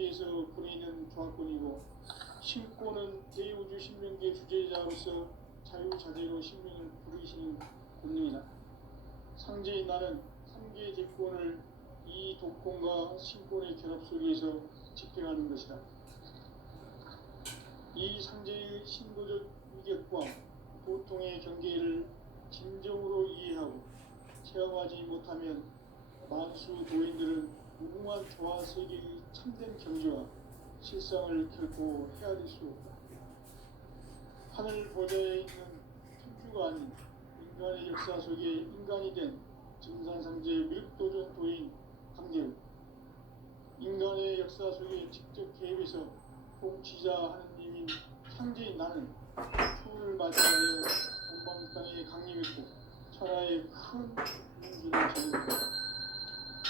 신명기에서 보내는 조합권이고, 신권은 대우주 신명기의 주제자로서 자유자재로 신명을 부르시는 권능이다. 상제인 나는 3개의 제권을 이 독권과 신권의 결합 속에서 집행하는 것이다. 이 상제의 신도적 위격과 보통의 경계를 진정으로 이해하고 체험하지 못하면 만수 도인들은 무궁한 조화 세계의 참된 경지와 실상을 결코 헤아릴 수 없다. 하늘 보좌에 있는 천주가 아닌 인간의 역사 속에 인간이 된 증산상제 미륵도전 도인 강대우, 인간의 역사 속에 직접 개입해서 통치자 하느님인 상제인 나는 추운을 맞이하여 동방 땅에 강림했고 천하의 큰 민주를 전했다.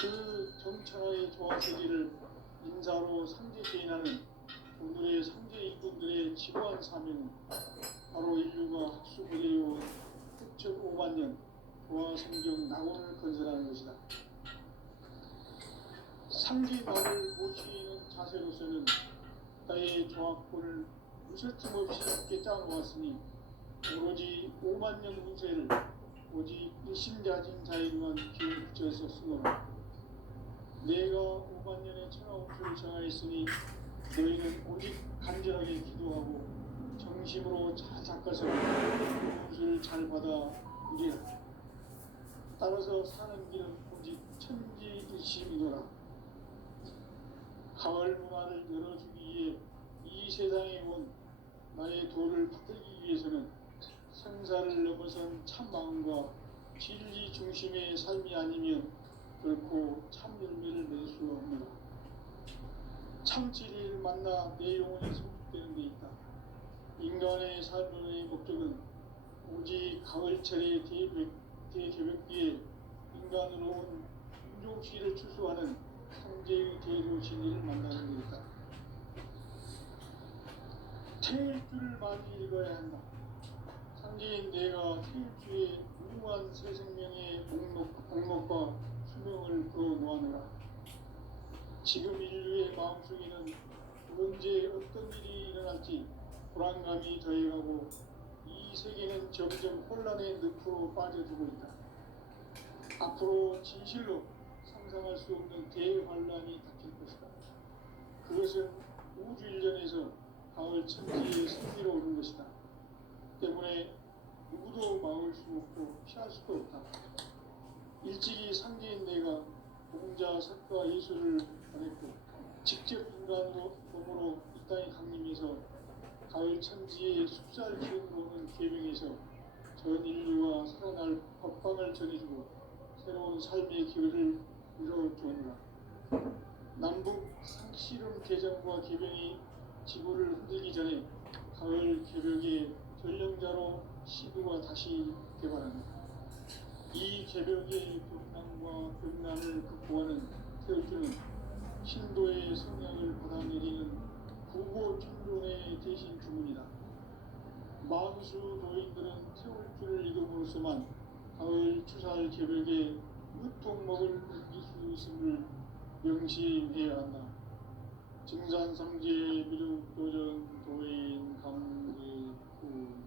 그 정천하의 조화세계를 인사로 상제 제인하는 오늘의 상제 이분들의 지고한 사명은 바로 인류가 학수부대해온 6,500만 년 조화성경 낙원을 건설하는 것이다. 상제 나를 모시는 자세로서는 나의 조합권을 무설짐 없이 함께 짜놓았으니 오로지 5만 년 운세를 오직 일심자진 자에게만 기회를 붙여서 쓰노라. 내가 5만 년의 천하운수를 정하였으니 너희는 오직 간절하게 기도하고 정심으로 잘 닦아서 운수를 잘 받아 누리라. 따라서 사는 길은 오직 천지일심이노라. 가을 문화를 열어주기 위해 이 세상에 온 나의 도를 받들기 위해서는 생사를 넘어선 참마음과 진리 중심의 삶이 아니면 결코 참 열매를 낼 수 없노라. 참 진리를 만나 내 영혼이 성숙되는 데 있다. 인간의 삶의 목적은 오직 가을철의 대개벽기에 인간으로 온 윤종씨를 추수하는 상제의 대로 진리를 만나는 데 있다. 태일주를 많이 읽어야 한다. 상제인 내가 태일주의 무궁한 새 생명의 목록과 수명을 그어놓아노라. 지금 인류의 마음속에는 언제 어떤 일이 일어날지 불안감이 더해가고 이 세계는 점점 혼란의 늪으로 빠져들고 있다. 앞으로 진실로 상상할 수 없는 대환란이 닥칠 것이다. 그것은 우주 일전에서 가을 천지의 승리로 오는 것이다. 때문에 누구도 막을 수 없고 피할 수도 없다. 일찍이 상제인 내가 공자, 석가, 예수를 보냈고 직접 인간으로 몸으로 이 땅에 강림해서 가을 천지의 숲살 기운으로 오는 계명에서 전 인류와 살아날 법방을 전해주고 새로운 삶의 기회를 이뤄주었노라. 남북 상씨름 개정과 개병이 지구를 흔들기 전에 가을 개벽의 전령자로 시부가 다시 개발한다. 이 개벽의 벽난과 벽난을 극복하는 태울주는 신도의 성향을 받아내리는 구보 천존의 대신 주문이다. 만수 도인들은 태울주를 읽음으로써만 가을 추살 개벽에 무통목을 느낄 수 있음을 명심해야 한다. 증산상제 미륵도전 도인 강대구.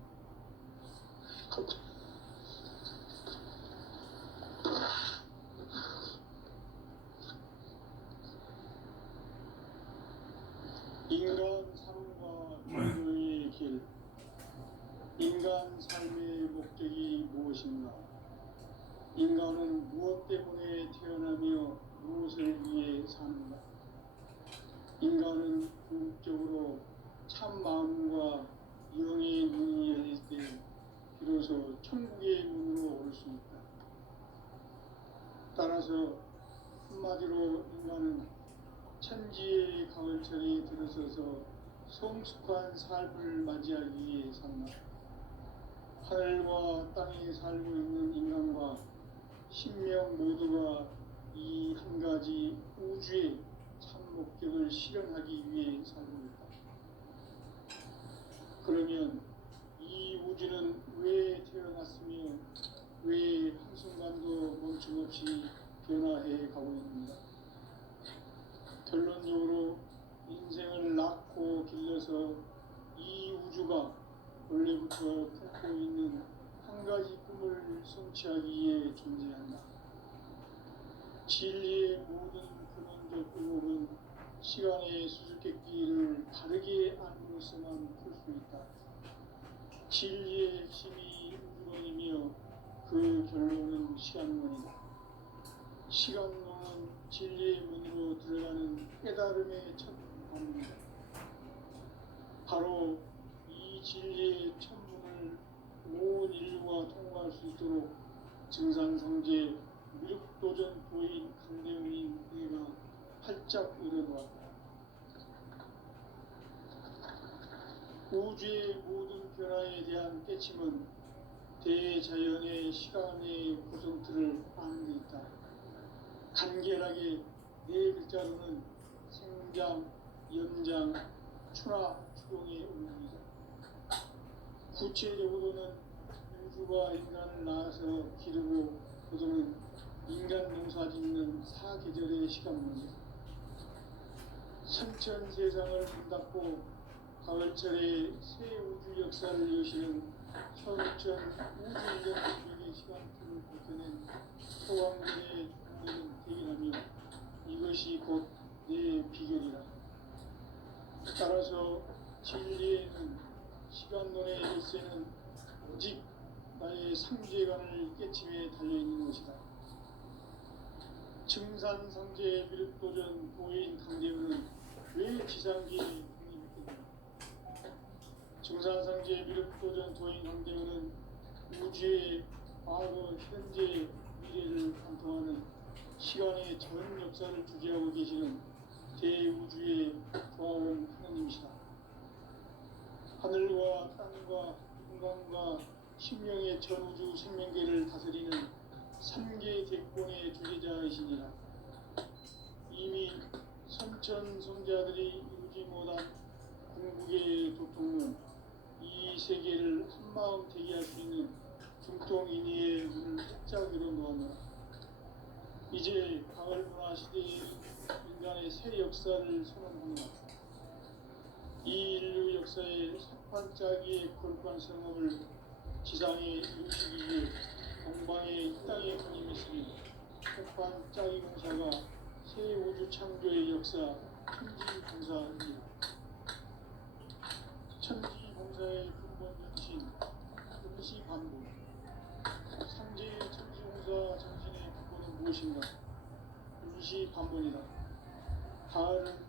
인간 삶과 종교의 길. 인간 삶의 목적이 무엇인가? 인간은 무엇 때문에 태어나며 무엇을 위해 사는가? 인간은 궁극적으로 참 마음과 영의 문이 열릴 때 비로소 천국의 문으로 올 수 있다. 따라서 한마디로 인간은 천지의 가을철에 들어서서 성숙한 삶을 맞이하기 위해 산다. 하늘과 땅에 살고 있는 인간과 신명 모두가 이 한 가지 우주의 참 목적을 실현하기 위해 살고 있다. 그러면 이 우주는 왜 태어났으며 왜 한순간도 멈춤없이 변화해 가고 있는가? 결론적으로 품고 있는 한 가지 꿈을 성취하기 위해 존재한다. 진리의 모든 근원적 의혹은 시간의 수수께끼를 바르게 알므로서만 풀 수 있다. 진리의 핵심이 우주론이며 그 결론은 시간론이다. 시간론은 진리의 문으로 들어가는 깨달음의 첫 관문이다. 바로 이 진리의 천문을 온 인류가 통과할 수 있도록 증산성제 미륵도전 도인 강대웅인 내가 활짝 일어놓았다. 우주의 모든 변화에 대한 깨침은 대자연의 시간의 구성틀을 아는 데 있다. 간결하게 네 글자로는 생장, 연장, 추나 추동의 운명이다. 구체적으로는 우주가 인간을 낳아서 기르고 거두는 인간 농사 짓는 사계절의 시간문이다. 선천 세상을 문 닫고 가을철에 새 우주 역사를 여시는 선천 우주인력의 시간틀을 벗겨낸 소왕들의 종들은 대기하며 이것이 곧 내 비결이라. 따라서 진리에는 시간론의 열쇠는 오직 나의 상제관을 깨침에 달려있는 것이다. 증산상제 미륵도전 도인 강대우는 왜 지상기에 독립했겠느냐. 증산상제 미륵도전 도인 강대우는 우주의 과거, 현재, 미래를 관통하는 시간의 전 역사를 주재하고 계시는 대우주의 조화원 하나님이시다. 하늘과 땅과 인간과 신명의 전우주 생명계를 다스리는 3개 대권의 주제자이시니라. 이미 선천성자들이 이루지 못한 궁극의 도통은 이 세계를 한마음 되게 할 수 있는 중통인의의 문을 활짝 열어놓았노라. 이제 가을 문화 시대의 인간의 새 역사를 선언합니다. 이 인류 역사의 삭발짜기의 거룩한 성업을 지상에 이루시기 위해 동방의 이 땅에 군임했으니 삭발짜기 공사가 새 우주 창조의 역사 천지공사입니다. 천지공사의 근본 정신 임시반복. 상제의 천지공사 정신의 근본은 무엇인가? 임시반복이다. 가을은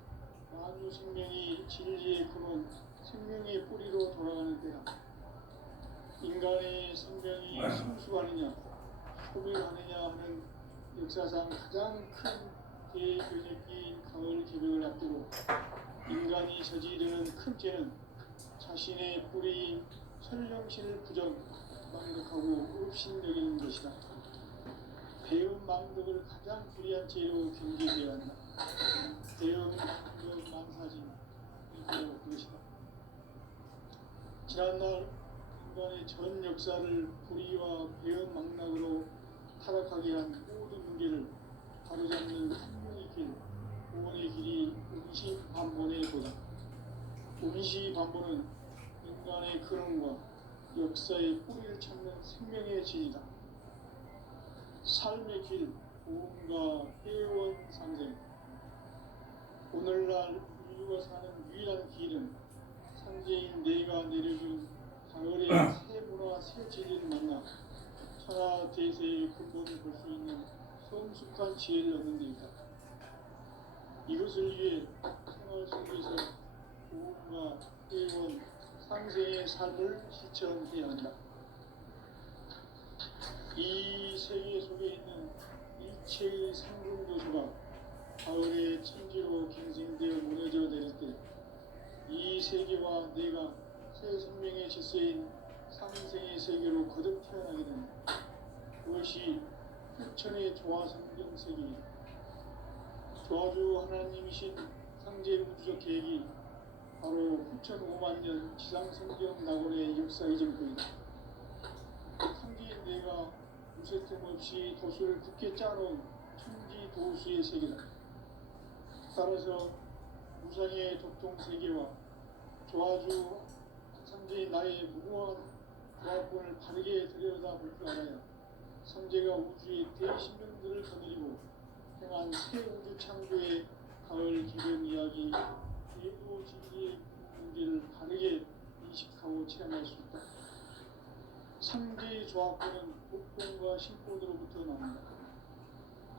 만유 생명이 진리의 근원, 생명의 뿌리로 돌아가는 때다. 인간의 생명이 성숙하느냐, 소멸하느냐 하는 역사상 가장 큰 대변혁기인 가을 개벽을 앞두고 인간이 저지르는 큰 죄는 자신의 뿌리인 설령신을 부정, 망덕하고 업신여기는 것이다. 배움 망덕을 가장 불의한 죄로 경계되어야 한다. 배움 망덕 만사진 이거 그것이다. 지난날 인간의 전 역사를 불의와 배움 망락으로 타락하게 한 모든 문제를 바로잡는 생명의 길, 구원의 길이 음시반본의 도다. 음시반본은 인간의 근원과 역사의 뿌리를 찾는 생명의 진이다. 삶의 길, 구원과 회원 상생. 오늘날 인류가 사는 유일한 길은 상제인 내가 내려준 가을의 새 문화, 새 진리를 만나 천하 대세의 근본을 볼 수 있는 성숙한 지혜를 얻는 데 있다. 이것을 위해 생활 속에서 구원과 회원, 상생의 삶을 실천해야 한다. 이 세계 속에 있는 일체의 상금 요소가 가을의 천지로 갱생되어 무너져 내릴 때 이 세계와 내가 새 생명의 질서인 상생의 세계로 거듭 태어나게 된다. 그것이 후천의 조화성경 세계이다. 조화주 하나님이신 상제 우주적 계획이 바로 후천 5만 년 지상성경 낙원의 역사 이전부이다. 상제인 내가 무쇠틈 없이 도수를 굳게 짜놓은 천지 도수의 세계다. 따라서 무상의 도통 세계와 조화주 상제인 나의 무궁한 조합권을 바르게 들여다볼 줄 알아야 성제가 우주의 대신령들을 거느리고 행한 새 우주 창조의 가을 기름 이야기 예도 진리의 문제를 바르게 인식하고 체험할 수 있다. 상제의 조합권은 독권과 신권으로부터 나온다.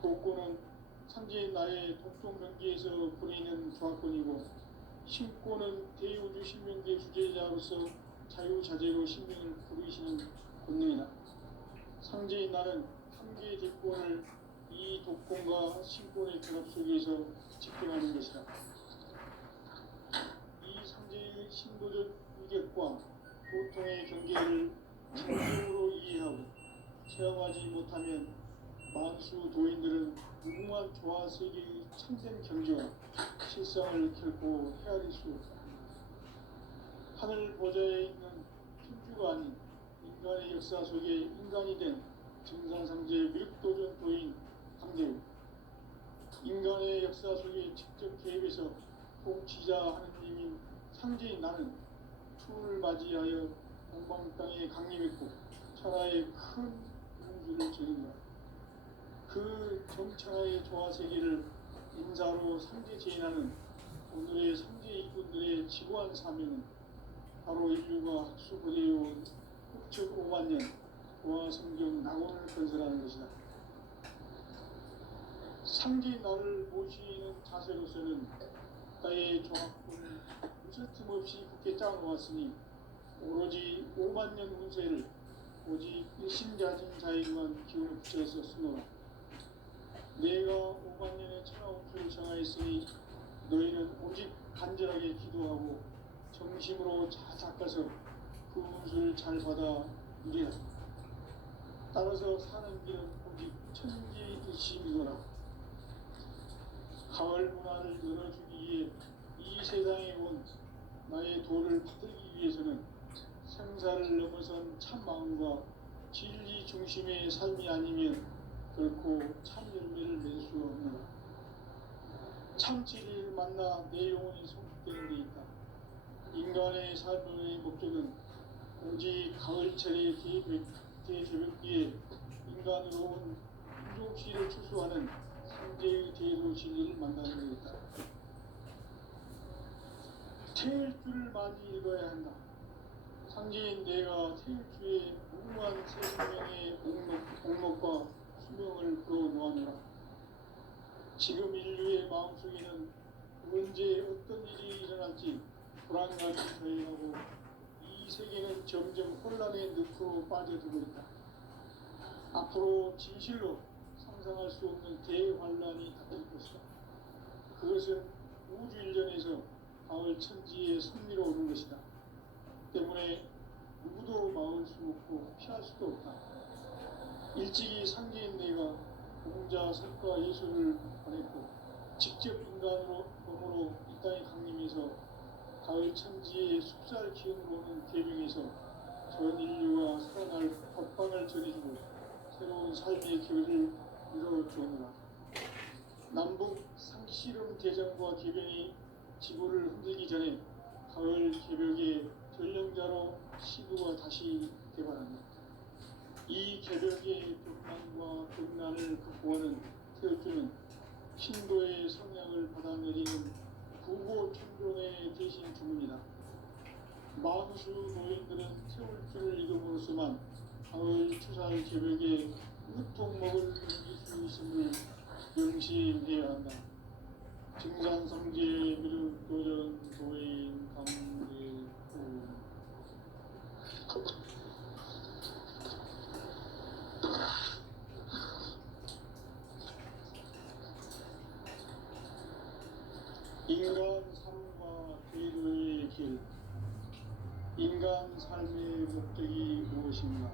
독권은 상제의 나의 독종 경계에서 보내는 조합권이고, 신권은 대우주 신명계 주제자로서 자유자재로 신명을 부르시는 권능이다. 상제의 나는 상제의 대권을 이 독권과 신권의 결합 속에서 집행하는 것이다. 이 상제의 신도적 위격과 도통의 경계를 진정으로 이해하고 체험하지 못하면 만수 도인들은 무궁한 조화 세계의 참된 경지와 실상을 결코 헤아릴 수 없다. 하늘 보좌에 있는 천주가 아닌 인간의 역사 속에 인간이 된 증산상제의 밀도전 도인 강대우, 인간의 역사 속에 직접 개입해서 통치자 하느님인 상제인 나는 추운을 맞이하여 동방 땅에 강림했고 천하의 큰 공주를 지른다. 그 정천하의 조화 세계를 인사로 상제 제인하는 오늘의 상제 이군들의 지구한 사명은 바로 인류가 학수고대해온 흑적 5만 년 고아 성경 낙원을 건설하는 것이다. 상제 나를 모시는 자세로서는 나의 조합권을 무설틈 없이 굳게 짜놓았으니 오로지 5만 년 운세를 오직 일심자진자에게만 기운을 붙여서 쓰노라. 내가 5만 년의 천하 운수를 정하였으니 너희는 오직 간절하게 기도하고 정심으로 닦아서 그 운수를 잘 받아 누리라. 따라서 사는 길은 오직 천지일심이노라. 가을 문화를 열어주기 위해 이 세상에 온 나의 도를 받들기 위해서는 생사를 넘어선 참 마음과 진리 중심의 삶이 아니면 결코 참 열매를 맺을 수 없노라. 참 진리를 만나 내 영혼이 성숙되는 데 있다. 인간의 삶의 목적은 오직 가을철의 대제벽기에 인간으로 온 인종시를 추수하는 상제의 대도 진리를 만나는 데 있다. 태일주를 많이 읽어야 한다. 상제인 내가 태일주의 무궁한 새 생명의 옥록과 수명을 불어놓아노라. 지금 인류의 마음속에는 언제 어떤 일이 일어날지 불안감이 저해하고 이 세계는 점점 혼란의 늪으로 빠져들고 있다. 앞으로 진실로 상상할 수 없는 대환란이 닥칠 것이다. 그것은 우주 일전에서 가을 천지의 섭리로 오는 것이다. 때문에 누구도 막을 수 없고 피할 수도 없다. 일찍이 상제인 내가 공자, 석가, 예수를 보냈고 직접 인간으로 몸으로 이 땅에 강림해서 가을 천지의 숲살 기운으로 오는 계명에서 전 인류가 살아날 법방을 전해주고 새로운 삶의 길을 이뤄주오노라. 남북 상씨름 대전과 개변이 지구를 흔들기 전에 가을 개벽의 전령자로 시부가 다시 개발한다. 이 개벽의 벽난과 벽난을 극복하는 태엽주는 신도의 성향을 받아내리는 구고 천존의 대신 주문이다. 만수 노인들은 태울주를 이름으로서만 가을 추살 개벽의 유통목을 넘길 수 있음을 명심해야 한다. 증산성제 미륵도전 도인 강대우 인간 삶과 대도의 길. 인간 삶의 목적이 무엇인가?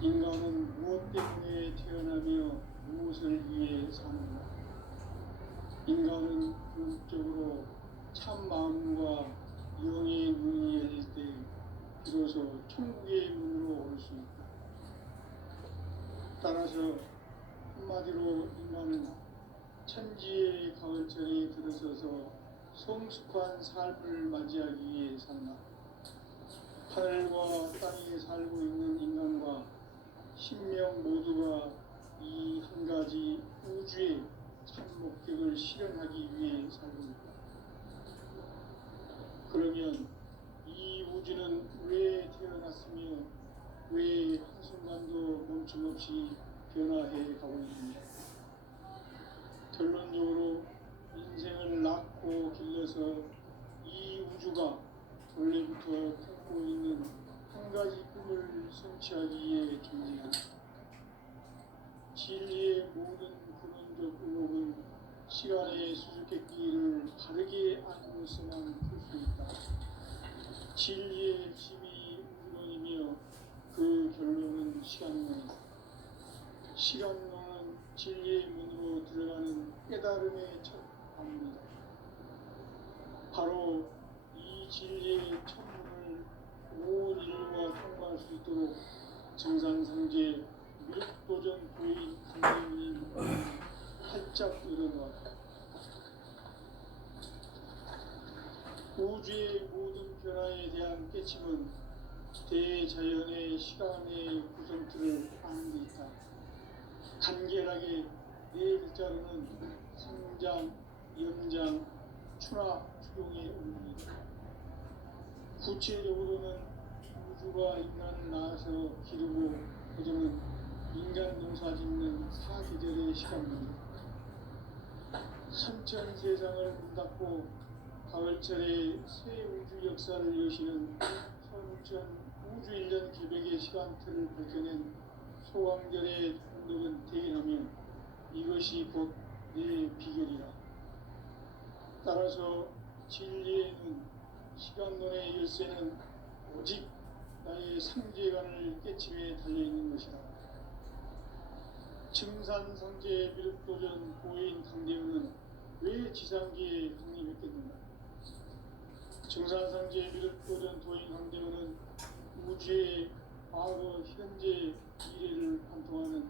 인간은 무엇 때문에 태어나며 무엇을 위해 사는가? 인간은 궁극적으로 참 마음과 영의 문이 열릴 때 비로소 천국의 문으로 올 수 있다. 따라서 한마디로 인간은 천지의 가을철에 들어서서 성숙한 삶을 맞이하기 위해 산다. 하늘과 땅에 살고 있는 인간과 신명 모두가 이 한 가지 우주의 참 목적을 실현하기 위해 살고 있다. 그러면 이 우주는 왜 태어났으며 왜 한순간도 멈춤없이 변화해 가고 있는가? 결론적으로 인생을 낳고 길러서 이 우주가 원래부터 품고 있는 한 가지 꿈을 성취하기 위해 존재한다. 진리의 모든 근원적 의혹은 시간의 수수께끼를 바르게 알고서만 풀 수 있다. 진리의 핵심이 우주론이며 그 결론은 시간론이다. 시간론은 진리의 문으로 들어가는 깨달음의 첫 방문이다. 바로 이 진리의 첫 문을 온 인류가 통과할 수 있도록 정상상제 미륵도전 부인 강대민이 활짝 열어놓았다. 우주의 모든 변화에 대한 깨침은 대자연의 시간의 구성틀을 아는 데 있다. 간결하게 네 글자로는 성장, 연장, 추락, 추종의 의미이다. 구체적으로는 우주가 인간을 낳아서 기르고 거저는 인간 농사 짓는 사계절의 시간입니다. 선천 세상을 문 닫고 가을철에 새 우주 역사를 여시는 선천 우주 1년 개백의 시간틀을 밝혀낸 소강절의 운동은 대견하며 이것이 곧 내 비결이라. 따라서 진리에는 시간론의 열쇠는 오직 나의 상제관을 깨침에 달려있는 것이다. 증산상제 미륵도전 고인 강대우는 왜 지상계에 강림했겠는가? 증산상제 미륵도전 도인 강대우는 우주의 과거, 현재, 미래를 관통하는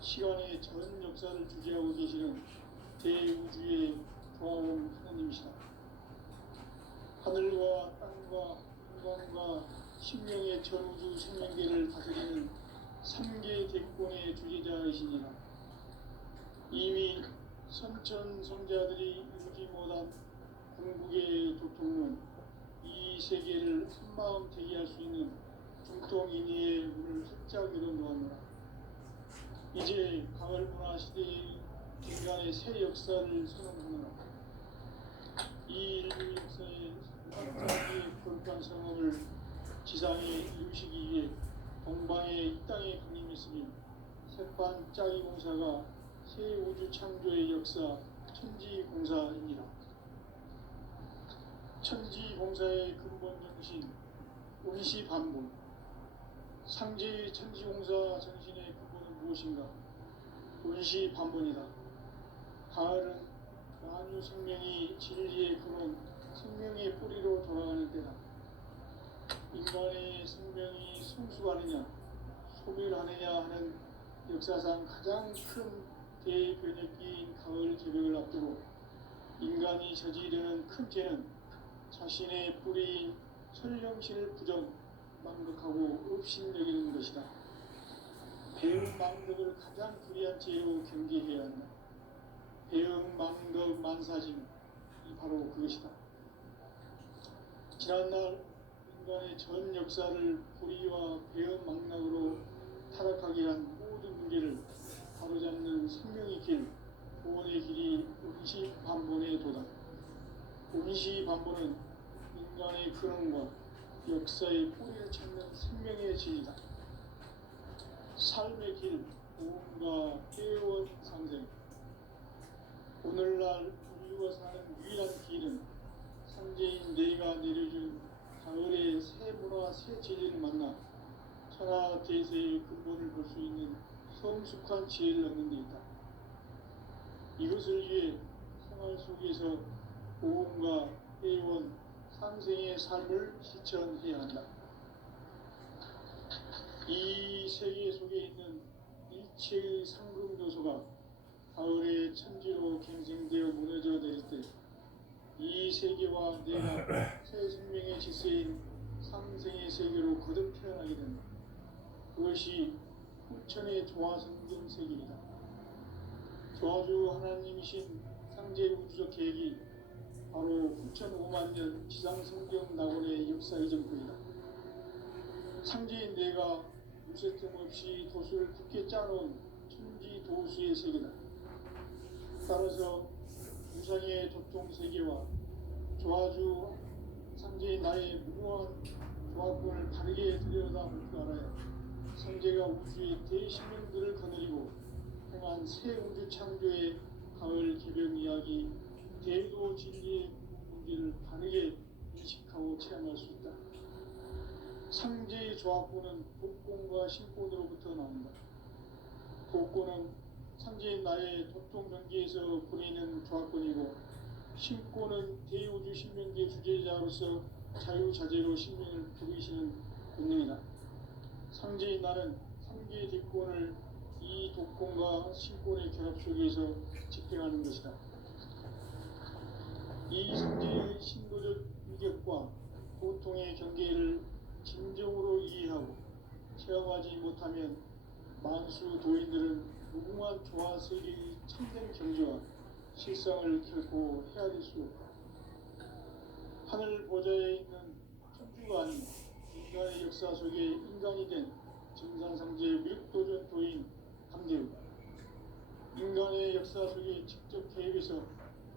시간의 전 역사를 주재하고 계시는 대우주의 조화원 하나님이시다. 하늘과 땅과 인간과 신명의 전우주 생명계를 다스리는 3개 대권의 주제자이시니라. 이미 선천성자들이 이루지 못한 궁극의 도통론, 이 세계를 한마음 대기할 수 있는 중통인의의 문을 활짝 열어놓았노라. 이제 가을문화 시대의 인간의 새 역사를 선언하노라. 이 인류 역사의 한자기의 거룩한 성험을 지상에 이루시기 위해 동방의 이 땅에 강림했으며 색반 짜기 공사가 새 우주 창조의 역사 천지공사입니다. 천지공사의 근본 정신 운시반본. 상제의 천지공사 정신의 근본은 무엇인가? 운시반본이다. 가을은 만유 생명이 진리의 근원, 생명의 뿌리로 돌아가는 때다. 인간의 생명이 성숙하느냐, 소멸하느냐 하는 역사상 가장 큰 대변혁기인 가을 개벽을 앞두고 인간이 저지르는 큰 죄는 자신의 뿌리인 설령신을 부정, 망덕하고 업신여기는 것이다. 배음 망덕을 가장 불의한 죄로 경계해야 한다. 배음 망덕 만사짐이 바로 그것이다. 지난날 인간의 전 역사를 불의와 배음 망락으로 타락하게 한 모든 문제를 바로잡는 생명의 길, 구원의 길이 운시반본의 도다. 운시반본은 인간의 근원과 역사의 뿌리를 찾는 생명의 진리다. 삶의 길, 구원과 깨어원 상생. 오늘날 인류가 사는 유일한 길은 상제인 내가 내려준 가을의 새 문화, 새 진리를 만나 천하 대세의 근본을 볼 수 있는 성숙한 지혜를 얻는 데 있다. 이것을 위해 생활 속에서 고음과 회원, 상생의 삶을 실천해야 한다. 이 세계 속에 있는 일체의 상금도소가 가을의 천지로 갱생되어 무너져 내릴 때 이 세계와 내가 새 생명의 질서인 상생의 세계로 거듭 태어나게 된다. 그것이 후천의 조화성경 세계이다. 조화주 하나님이신 상제 우주적 계획이 바로 후천 5만 년 지상성경 낙원의 역사 이전부이다. 상제인 내가 무쇠틈 없이 도수를 굳게 짜놓은 천지 도수의 세계다. 따라서 우상의 도통 세계와 조화주 상제인 나의 무모한 조합군을 바르게 들여다볼 줄 알아야 상제가 우주의 대신명들을 거느리고 행한 새 우주 창조의 가을 개변 이야기 대도 진리의 문제를 바르게 인식하고 체험할 수 있다. 상제의 조합군은 복권과 신권으로부터 나온다. 복권은 상제인 나의 도통 경계에서 보내는 조합권이고, 신권은 대우주 신명계 주제자로서 자유자재로 신명을 부리시는 본능이다. 상제인 나는 3개의 대권을 이 독권과 신권의 결합 속에서 집행하는 것이다. 이 상제의 신도적 위격과 고통의 경계를 진정으로 이해하고 체험하지 못하면 만수 도인들은 무궁한 조화 세계의 참된 경지와 실상을 결코 헤아릴 수 없다. 하늘 보좌에 있는 천주가 아닌 인간의 역사 속에 인간이 된 증산상제의 밀도전 도인 함대우, 인간의 역사 속에 직접 개입해서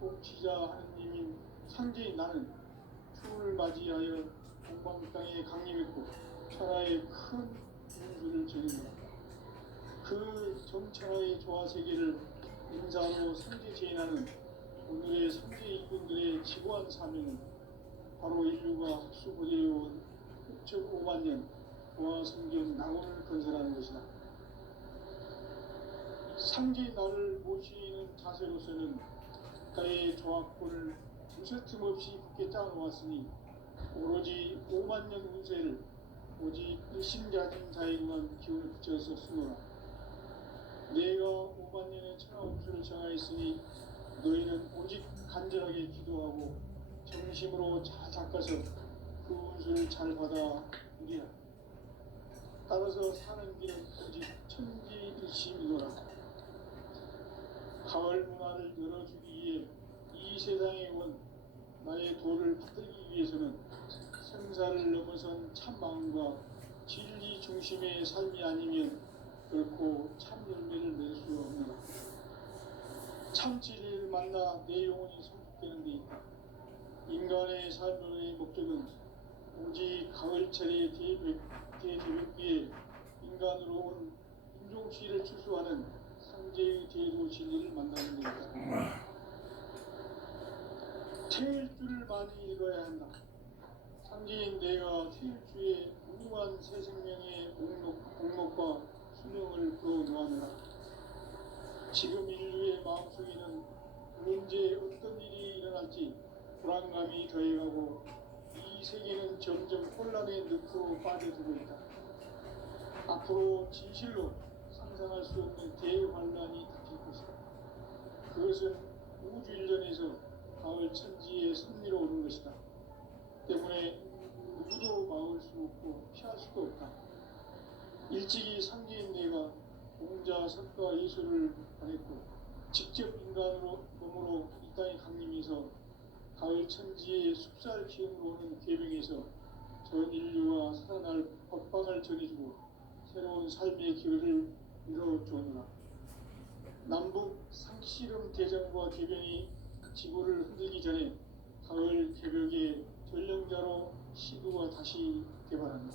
복지자 하느님인 상제인 나는 추운을 맞이하여 동방 땅에 강림했고 천하의 큰 운수를 전했다. 그 정천하의 조화 세계를 인사로 상제 제인하는 오늘의 상제 일꾼들의 지고한 사명은 바로 인류가 학수고대해온 흑적 5만 년 조화 성경 낙원을 건설하는 것이다. 상제 나를 모시는 자세로서는 가의 조합권을 무쇠틈 없이 굳게 짜놓았으니 오로지 5만 년 운세를 오직 일심자진 자에게만 기운을 붙여서 쓰노라. 내가 5만 년의 천하 운수를 정하였으니 너희는 오직 간절하게 기도하고 정심으로 잘 닦아서 그 운수를 잘 받아 누리라. 따라서 사는 길은 오직 천지일심이노라. 가을 문화를 열어주기 위해 이 세상에 온 나의 도를 받들기 위해서는 생사를 넘어선 참마음과 진리 중심의 삶이 아니면 결코 참 열매를 낼 수 없노라. 참 진리를 만나 내 영혼이 성숙되는 데 있다. 인간의 삶의 목적은 오직 가을철의 대제벽기에 인간으로 온 인종시를 추수하는 상제의 대도 진리를 만나는 데 있다. 태일주를 많이 읽어야 한다. 상제인 내가 태일주의 무궁한 새 생명의 목록과 수명을 풀어놓았노라. 지금 인류의 마음속에는 언제 어떤 일이 일어날지 불안감이 더해가고 이 세계는 점점 혼란의 늪으로 빠져들고 있다. 앞으로 진실로 상상할 수 없는 대환란이 닥칠 것이다. 그것은 우주 일전에서 가을 천지의 섭리로 오는 것이다. 때문에 누구도 막을 수 없고 피할 수도 없다. 일찍이 상제인 내가 공자, 석가, 예수를 보냈고 직접 인간으로 몸으로 이 땅에 강림해서 가을 천지의 숲살 기운으로 오는 계명에서 전 인류와 살아날 법방을 전해주고 새로운 삶의 기회를 이뤄주오노라. 남북 상씨름 대전과 개변이 지구를 흔들기 전에 가을 개벽의 전령자로 시도가 다시 개발한다.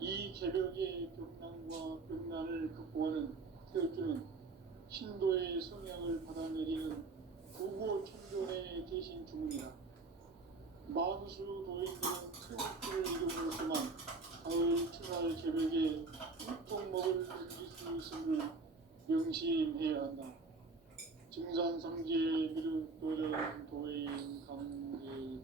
이 개벽의 벽난과 벽난을 극복하는 태엽주는 신도의 성향을 받아내리는 부고 천존의 대신 주문이다. 만수 도인들은 태엽주를 이름으로서만 가을 추살 개벽에 우통먹을 넘길 수 있음을 명심해야 한다. 증산상제 미륵도전 도인 감계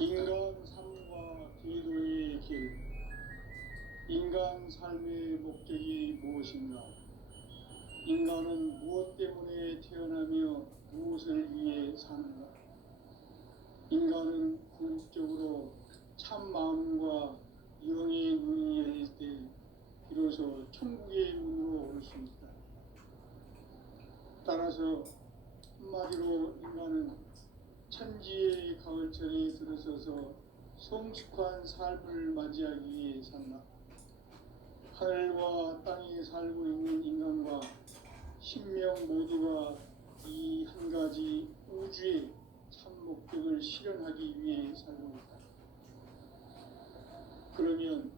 인간 삶과 제도의 길. 인간 진정한 삶의 목적이 무엇인가? 인간은 무엇 때문에 태어나며 무엇을 위해 사는가? 인간은 궁극적으로 참 마음과 영의 문이 열릴 때 비로소 천국의 문으로 올 수 있다. 따라서 한마디로 인간은 천지의 가을철에 들어서서 성숙한 삶을 맞이하기 위해 산다. 하늘과 땅에 살고 있는 인간과 신명 모두가 이 한 가지 우주의 참 목적을 실현하기 위해 살고 있다. 그러면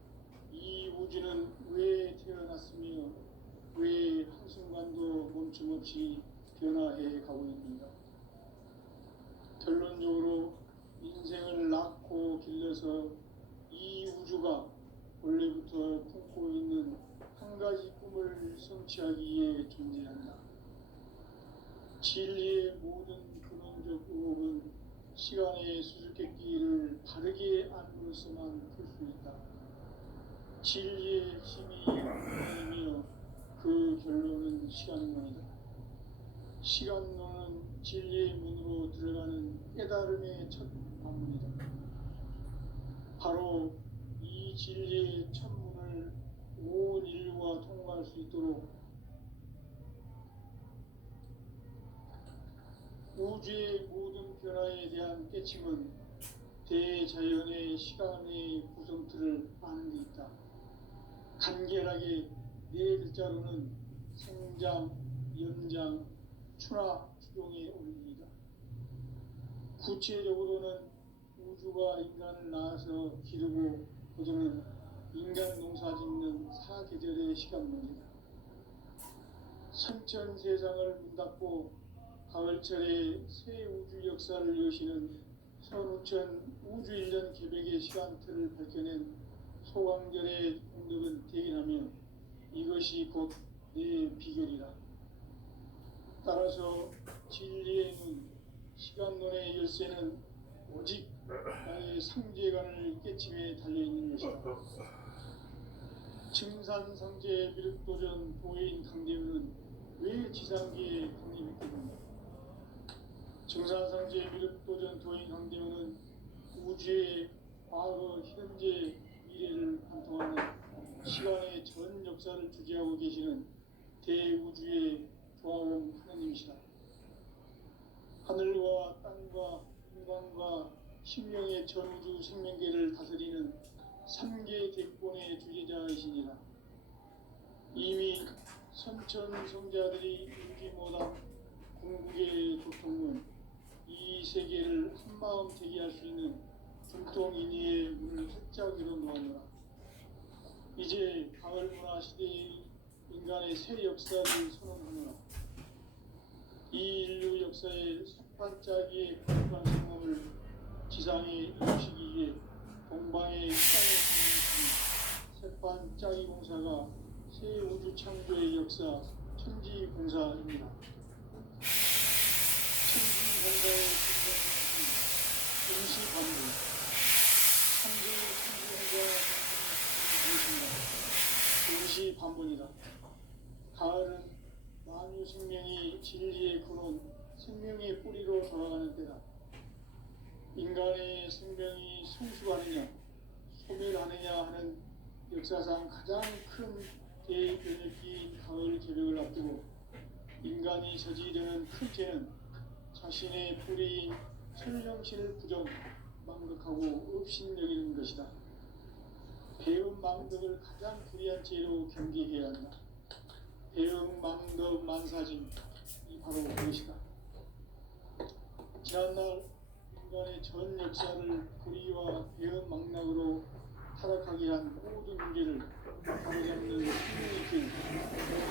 이 우주는 왜 태어났으며 왜 한순간도 멈춤없이 변화해 가고 있는가? 결론적으로 인생을 낳고 길러서 이 우주가 원래부터 품고 있는 한 가지 꿈을 성취하기 위해 존재한다. 진리의 모든 근원적 의혹은 시간의 수수께끼를 바르게 안으로서만 풀 수 있다. 진리의 핵심이 인간이며 그 결론은 시간론이다. 시간론은 진리의 문으로 들어가는 깨달음의 첫 방문이다. 바로 이 진리의 첫 문을 온 인류가 통과할 수 있도록 우주의 모든 변화에 대한 깨침은 대자연의 시간의 구성틀을 아는 데 있다. 간결하게 네 글자로는 생장, 연장, 추나 추종의 원리이다. 구체적으로는 우주가 인간을 낳아서 기르고 거두는 인간 농사 짓는 사계절의 시간론이다. 선천 세상을 문 닫고 가을철에 새 우주 역사를 여시는 선우천 우주 1년 계백의 시간틀을 밝혀낸 소강절의 공덕은 대견하며 이것이 곧 내 비결이라. 따라서 진리의 문, 시간론의 열쇠는 오직 나의 상제관을 깨침에 달려있는 것이다. 증산상제 미륵도전 보혜인 강대우는 왜 지상계에 강림했겠는가? 증산상제 미륵도전 도인 강대우는 우주의 과거, 현재, 미래를 관통하는 시간의 전 역사를 주재하고 계시는 대우주의 조화원 하느님이시다. 하늘과 땅과 인간과 신명의 전우주 생명계를 다스리는 3개 대권의 주제자이시니라. 이미 선천 성자들이 울지 못한 궁극의 조통문, 이 세계를 한마음 되게 할 수 있는 중통인의의 문을 활짝 열어놓았노라. 이제 가을문화 시대의 인간의 새 역사를 선언하노라. 이 인류 역사의 삭발짜기의 거룩한 성험을 지상에 이루시기 위해 동방의 땅에 주는 색반짜기 공사가 새 우주 창조의 역사 천지공사입니다. 천지공사의 근본은 임시반복, 임시반복이다. 가을은 만유 생명이 진리의 근원, 생명의 뿌리로 돌아가는 때다. 인간의 생명이 성숙하느냐, 소멸하느냐 하는 역사상 가장 큰 대변혁기인 가을 개벽을 앞두고 인간이 저지르는 큰 죄는 자신의 뿌리인 천령신을 부정, 망덕하고 업신여기는 것이다. 배움 망덕을 가장 불의한 죄로 경계해야 한다. 배움 망덕 만사짐, 이 바로 그것이다. 지난날 인간의 전 역사를 불의와 배움 망락으로 타락하게 한 모든 문제를 바로잡는 힘의 길,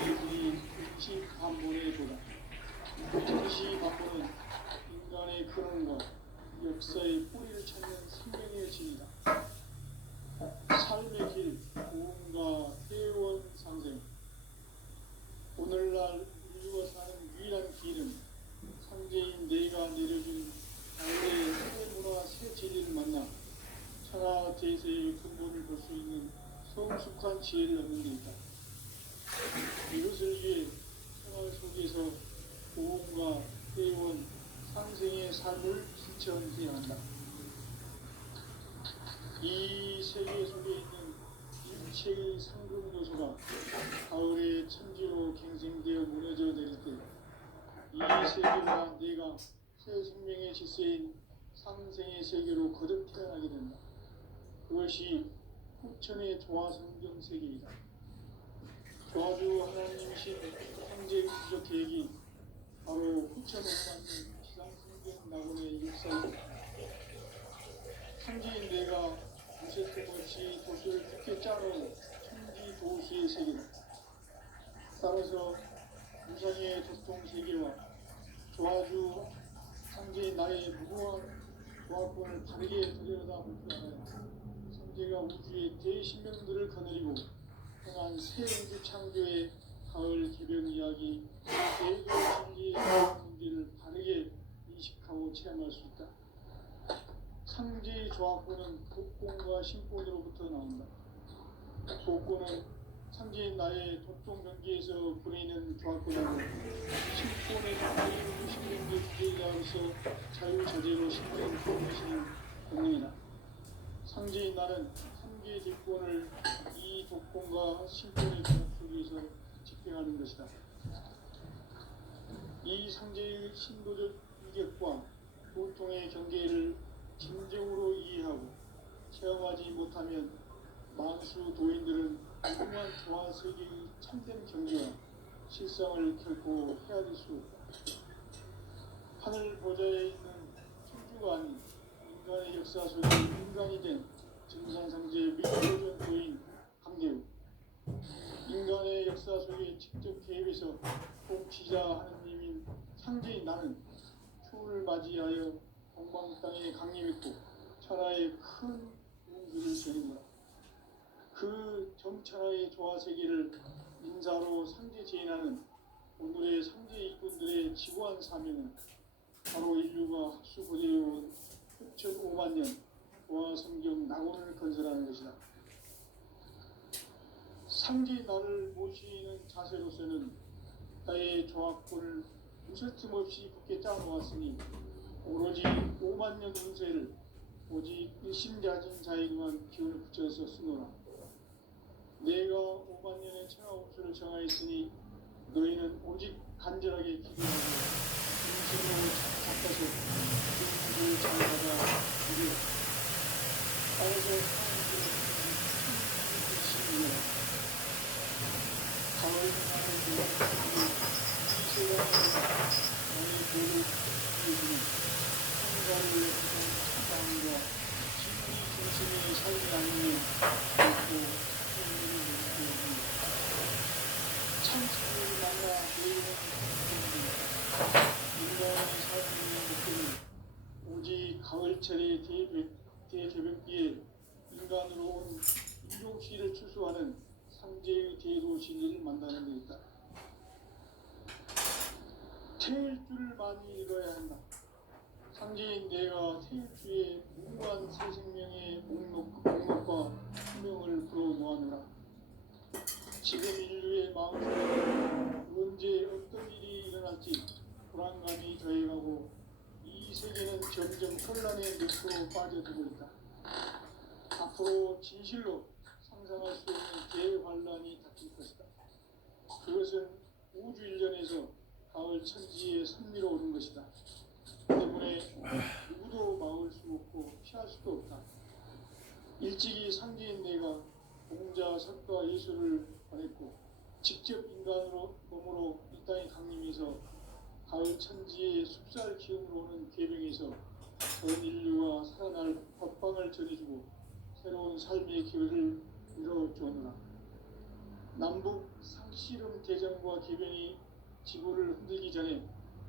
우리들이 임시반본에 보다. 임시반본은 인간의 근원과 역사의 뿌리를 찾는 생명의 길이다. 삶의 길, 고음과 회원 상생. 오늘날 인류가 사는 유일한 길은 상제인 내가 내려준 가을의 새 문화, 새 진리를 만나 천하 대세의 근본을 볼 수 있는 성숙한 지혜를 얻는 데 있다. 이것을 위해 생활 속에서 보험과 회원, 상생의 삶을 실천해야 한다. 이 세계 속에 있는 일체의 상금 요소가 가을의 천지로 갱생되어 무너져 내릴 때 이 세계가 내가 새 생명의 질서인 상생의 세계로 거듭 태어나게 된다. 그것이 후천의 조화성경 세계이다. 조화주 하나님이신 황제 구적 계획이 바로 후천을 만든 지상성경 낙원의 역사이다. 천지인 내가 무쇠톱없이 도시를 깊게 짜놓은 천지 도시의 세계다. 따라서 무상의 도통 세계와 조화주 황제인 나의 무궁한 조화권을 바르게 들여다볼 줄 알아야 성제가 우주의 대신명들을 거느리고 행한 새 우주 창조의 가을 개변 이야기, 대교 천지의 문제를 바르게 인식하고 체험할 수 있다. 상제의 조화권은 복권과 신권으로부터 나온다. 복권은 상제인 나의 도통 경계에서 보내는 조화권하고 신권의 자유 신명의 주제자로서 자유자재로 신경 표현하시는 권능이다. 상제인 나는 상제의 대권을 이 독권과 신권의 조합 속에서 집행하는 것이다. 이 상제의 신도적 위격과 보통의 경계를 진정으로 이해하고 체험하지 못하면 만수 도인들은 무궁한 조화 세계의 참된 경계와 실상을 결코 헤아릴 수 없다. 하늘 보좌에 있는 천주가 아닌 인간의 역사 속에 인간이 된 증산상제 미표전 도인 강대우, 인간의 역사 속에 직접 개입해서 통치자 하느님인 상제인 나는 추운을 맞이하여 동방 땅에 강림했고 천하의 큰 운기를 전했노라. 그 정천하의 조화 세계를 인사로 상제 제인하는 오늘의 상제 일꾼들의 지구한 사명은 바로 인류가 합수고대해온 6,5만 년 조화 성경 낙원을 건설하는 것이다. 상제 나를 모시는 자세로서는 나의 조화권을 무쇠틈 없이 굳게 짜놓았으니 오로지 5만 년 운세를 오직 일심자진 자에게만 기운을 붙여서 쓰노라. 내가 5만 년의 천하옥수를 정하였으니 너희는 오직 간절하게 기도하고 인생으로 잡아서 그 잘 받아 이르라. 따라서 하나님께서 천지를 가을 하나의 이 세상에 너의 도를 이루시는 성가를 내주신 찬양과 진리 중심의 삶이 아니면 결코 참신을 만나 내일은 인간의 삶의 목표는 오직 가을철의 대개벽기에 인간으로 온 인종시를 추수하는 상제의 대도시를 만나는 데 있다. 태일주를 많이 읽어야 한다. 상제인 내가 태일주의 무한 새 생명의 목록과 수명을 불어놓아노라. 지금 인류의 마음속에 언제 어떤 일이 일어날지 불안감이 더해가고 이 세계는 점점 혼란의 늪으로 빠져들고 있다. 앞으로 진실로 상상할 수 없는 대환란이 닥칠 것이다. 그것은 우주 일련에서 가을 천지의 선미로 오는 것이다. 때문에 누구도 막을 수 없고 피할 수도 없다. 일찍이 상제인 내가 공자, 석가, 예수를 보냈고 직접 인간으로 몸으로 이 땅에 강림해서 가을 천지의 숲살 기운으로 오는 계명에서 전 인류가 살아날 법방을 전해주고 새로운 삶의 기회를 이뤄주었노라. 남북 상씨름 대전과 개변이 지구를 흔들기 전에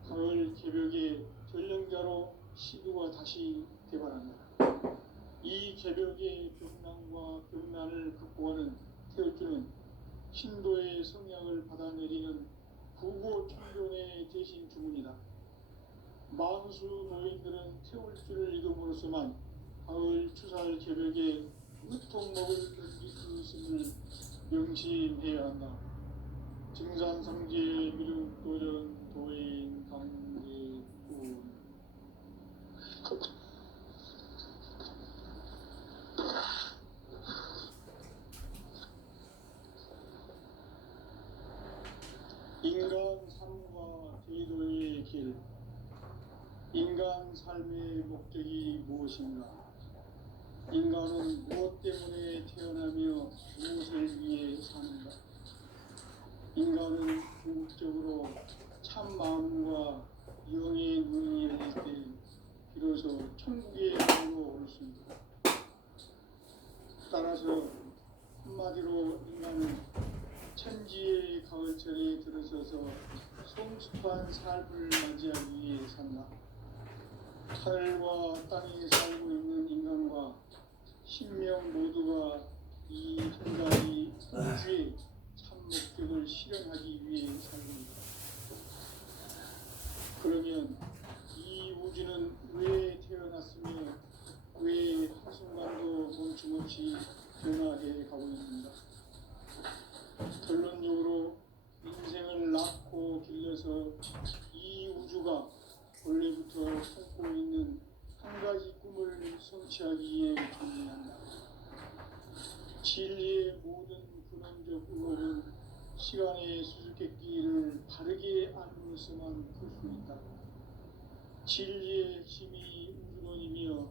가을 개벽의 전령자로 시구가 다시 개발한다. 이 개벽의 벽난과 벽난을 극복하는 태울주는 신도의 성향을 받아내리는 부고 청존의 대신 주문이다. 만수 노인들은 태울주를 이름으로서만 가을 추살 개벽의 으통 먹을 것을 명심해야 한다. 증산상제 미륵도전 도인 강제군. 인간 삶과 제도의 길. 인간 삶의 목적이 무엇인가? 인간은 무엇 때문에 태어나며 무엇을 위해 사는가? 인간은 궁극적으로 참 마음과 영의 눈이 열릴 때 비로소 천국의 문으로 올 수 있다. 따라서 한마디로 인간은 천지의 가을철에 들어서서 성숙한 삶을 맞이하기 위해 산다. 하늘과 땅에 살고 있는 인간과 신명 모두가 이 한 가지 우주의 참 목적을 실현하기 위해 살립니다. 그러면 이 우주는 왜 태어났으며 왜 한순간도 멈춤없이 변화해 가고 있는가? 결론적으로 인생을 낳고 길러서 이 우주가 원래부터 품고 있는 한 가지 꿈을 성취하기 위해 존재한다. 진리의 모든 근원적 의혹은 시간의 수수께끼를 바르게 알므로서만 풀 수 있다. 진리의 핵심이 우주론이며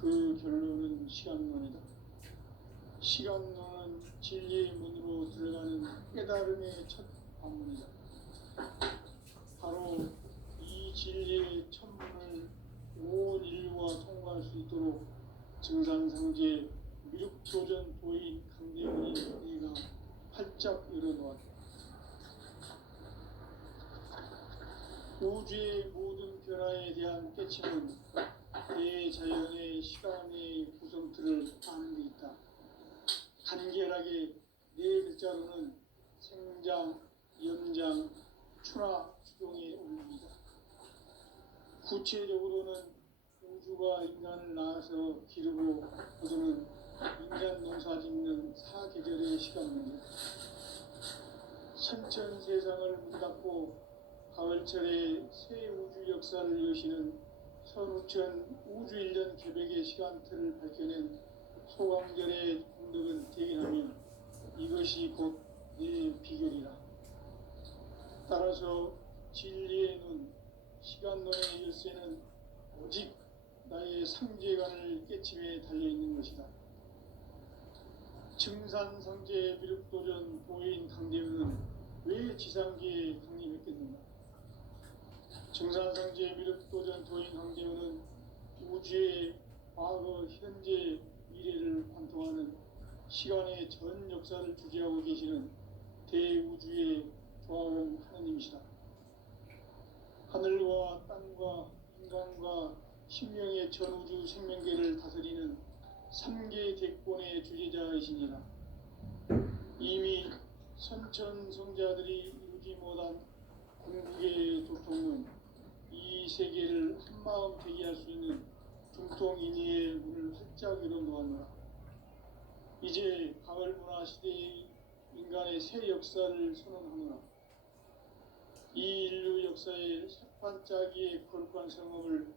그 결론은 시간론이다. 시간론은 진리의 문으로 들어가는 깨달음의 첫 관문이다. 바로 이 진리의 천문을 온 인류가 통과할 수 있도록 증산상제 미륵도전 도인 강대원이 내가 활짝 열어놓았다. 우주의 모든 변화에 대한 깨침은 대자연의 시간의 구성틀을 아는 데 있다. 간결하게 네 글자로는 생장, 연장, 추나 추동에 올립니다. 구체적으로는 우주가 인간을 낳아서 기르고 거두는 인간 농사 짓는 사계절의 시간입니다. 선천 세상을 문 닫고 가을철에 새 우주 역사를 여시는 선우천 우주 1년 개백의 시간틀을 밝혀낸 소강절의 공덕은 대견하며 이것이 곧 내 비결이라. 따라서 진리의 눈, 시간론의 열쇠는 오직 나의 상제관을 깨침에 달려있는 것이다. 증산상제 미륵도전 도인 강대원은 왜 지상계에 강림했겠는가? 증산상제 미륵도전 도인 강대원은 우주의 과거, 현재, 미래를 관통하는 시간의 전 역사를 주재하고 계시는 대우주의 조화원 하느님이시다. 하늘과 땅과 인간과 신명의 전우주 생명계를 다스리는 3계 대권의 주제자이시니라. 이미 선천성자들이 이루지 못한 궁극의 도통은 이 세계를 한마음 되게 할 수 있는 중통인의의 문을 활짝 열어놓았노라. 이제 가을 문화 시대의 인간의 새 역사를 선언하노라. 이 인류 역사의 색반짜기의 거룩한 성업을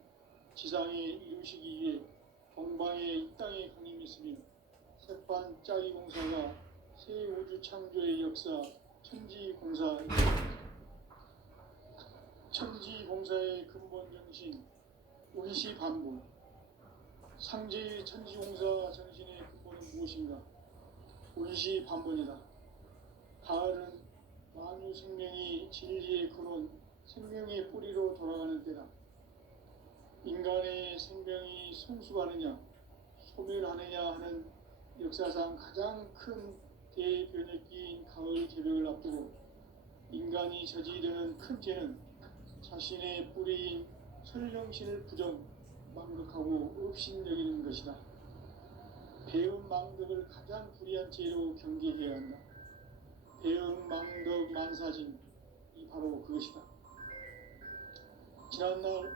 지상에 이루시기 위해 동방의 이 땅에 강림했으며 색반짜기 공사가 새 우주 창조의 역사 천지공사입니다. 천지공사의 근본 정신 운시반복. 상제의 천지공사 정신의 근본은 무엇인가? 운시반복이다. 가을은 만유 생명이 진리의 근원, 생명의 뿌리로 돌아가는 때다. 인간의 생명이 성숙하느냐, 소멸하느냐 하는 역사상 가장 큰 대변혁기인 가을 개벽을 앞두고 인간이 저지르는 큰 죄는 자신의 뿌리인 설령신을 부정, 망극하고 업신여기는 것이다. 배은 망덕을 가장 불의한 죄로 경계해야 한다. 배은 망덕 만사진, 이 바로 그것이다. 지난날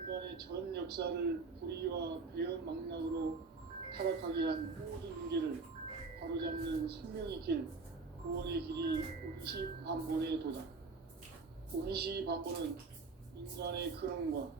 인간의 전 역사를 불의와 배은 망락으로 타락하게 한 모든 문제를 바로잡는 생명의 길, 구원의 길이 운시반본에 도다. 운시반본은 인간의 근원과